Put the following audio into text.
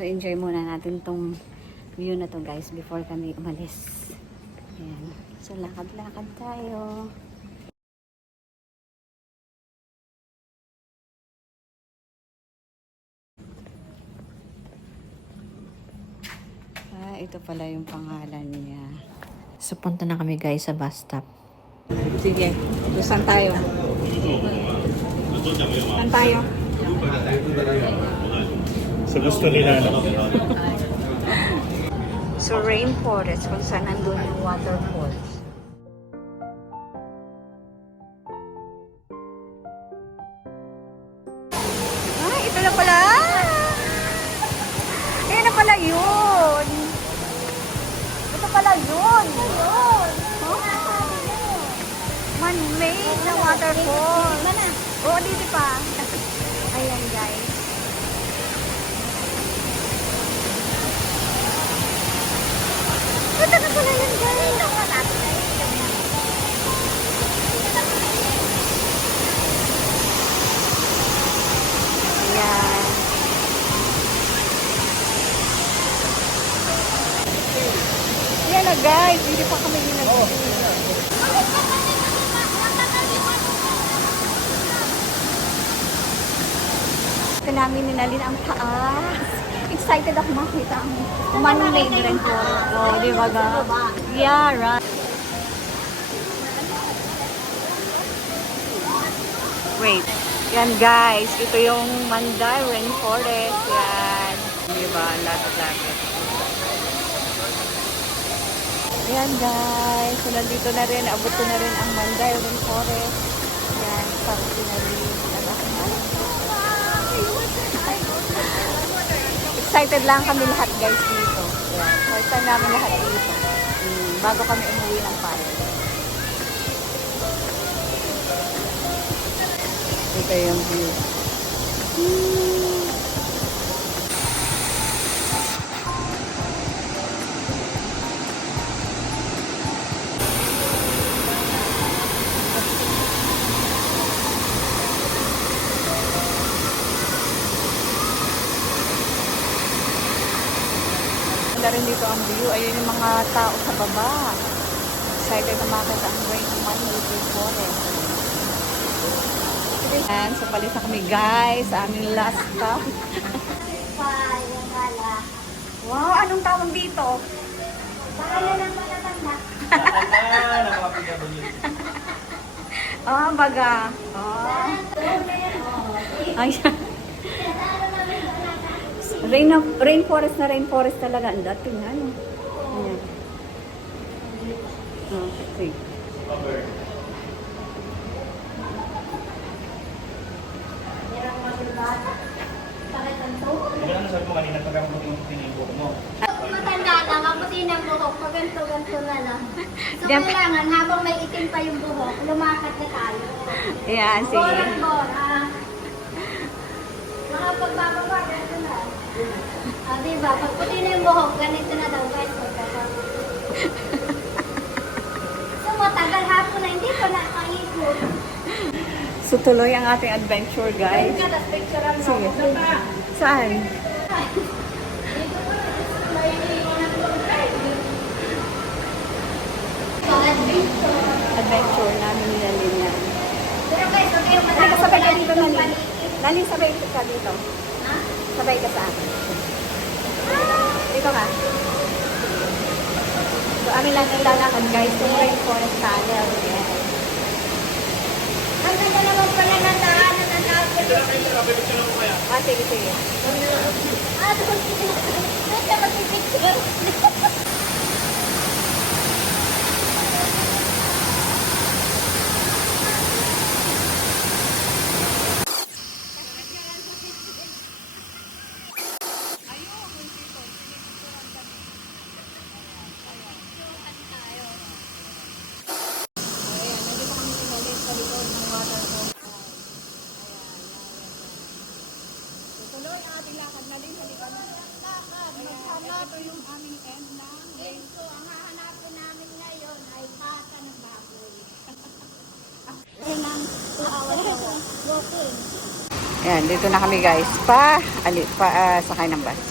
So, enjoy muna natin tong view na to guys before kami umalis. Ayan. So, lakad-lakad tayo. Ito pala yung pangalan niya. So, punta na kami guys sa bus stop. Sige. So, saan tayo? Saan tayo? Sa gusto nila. So, rainforest kung saan nandun yung waterfalls. Ito na pala! Ito na pala yun! Ito pala yun! Man-made na waterfall. Oo, dito pa. Ayan, guys. Ito na pala yun, guys. Ayan. Ayan na, guys. Hindi pa kami ginagawa. Namin ninalin ang taas. Excited ako makita ang man-made rainforest. Oh, di ba ga? Yeah, right. Wait. Yan guys, ito yung Manday Rainforest. Yan. Di ba? Lapit-lapit. Yan guys. So, nandito na rin. Abot ko na rin ang Manday Rainforest. Yan. Parang sinali. Excited lang kami lahat guys dito. Yan. First time namin lahat dito. Bago kami umuwi ng park. Ito yung view. Ganda rin dito ang view. Ayun yung mga tao sa baba. Excited na makita ang rainforest. And so palis na kami guys sa aming last stop. Wow, anong tawag dito? Bahala ng palatanda. Baga. Ayan. Rainforest na rainforest talaga. Ang dating ano. Ayan. Okay. Ano sabi mo kanina pag ang pinibok mo? Matanda na, maputi ng buhok, paganto-ganto na lang. So kailangan, habang may itim pa yung buhok, lumakad na tayo. Ayan, sige. Mga pagbababa, ganito na. Diba, pag puti na yung buhok, ganito na daw, guys. So matagal hapon na, hindi pa nakaikot. So tuloy ang ating adventure guys. Sige. Saan? Adventure namin nila Lina. Pero guys, okay yung Halika, sabay ka dito, Nalin. Nalin, sabay ka dito. Ha? Sabay ka sa akin. Dito ka. So, amin lang nilalakad guys, yung rainforest tunnel. Yes. Ang ganda naman pala ng daanan ng dapat. Sige, sige. Doon siya mag-picture. Ito yung aming end ng So, ang hahanapin namin ngayon ay pata ng baboy. Ay, ng 2 hours walking. Ayan, dito na kami guys. Sakay ng bus.